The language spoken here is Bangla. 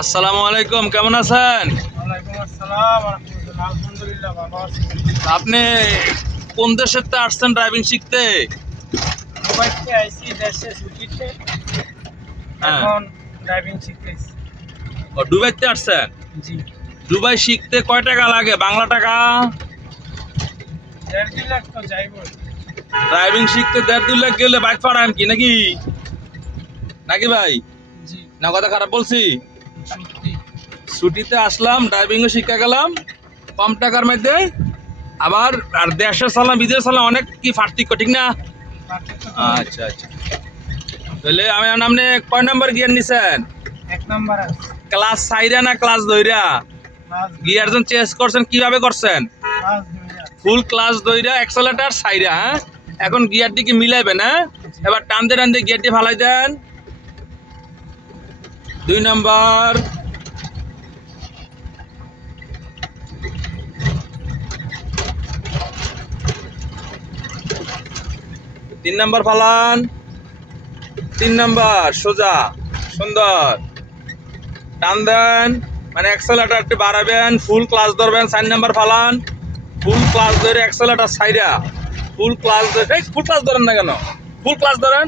আসসালামু আলাইকুম কেমন আছেন? আপনি কোন দেশের তে আসছেন ড্রাইভিং শিখতে? দুবাইতে ছুটিতে। হ্যাঁ। আসছেন? জি। দুবাই শিখতে কয় টাকা লাগে? বাংলা টাকা? ড্রাইভিং শিখতে দেড় দুই লাখ গেলে বাইক পাড়ান কি নাকি? নাকি ভাই? না কথা খারাপ বলছি। ছুটিতে আসলাম ড্রাইভিংও শিখে গেলাম কম টাকার মধ্যে। আবার আর দেশে চালাম বিদেশে চালাম অনেক কি পার্থক্য ঠিক না? আচ্ছা আচ্ছা। তাহলে আমি আপনি কয় নম্বর গিয়ার নিছেন? এক নাম্বার ক্লাস সাইরা না ক্লাস দইরা গিয়ার যখন চেঞ্জ করছেন কীভাবে করছেন? ফুল ক্লাস দইরা এক্সেলেটার সাইরা হ্যাঁ? এখন গিয়ারটি কি মিলাইবেন হ্যাঁ? এবার টানতে টানতে গিয়ারটি ফালাই দেন দুই নম্বর। তিন নম্বর ফালান। তিন নম্বর, সোজা, সুন্দর। টান দেন। মানে অ্যাক্সেলেটারটি বাড়াবেন ফুল ক্লাস ধরবেন, চার নাম্বার ফালান। ফুল ক্লাস ধরে অ্যাক্সেলেটার সাইডা ফুল ক্লাস ধরে ফুল ক্লাস ধরেন না কেন? ফুল ক্লাস ধরেন।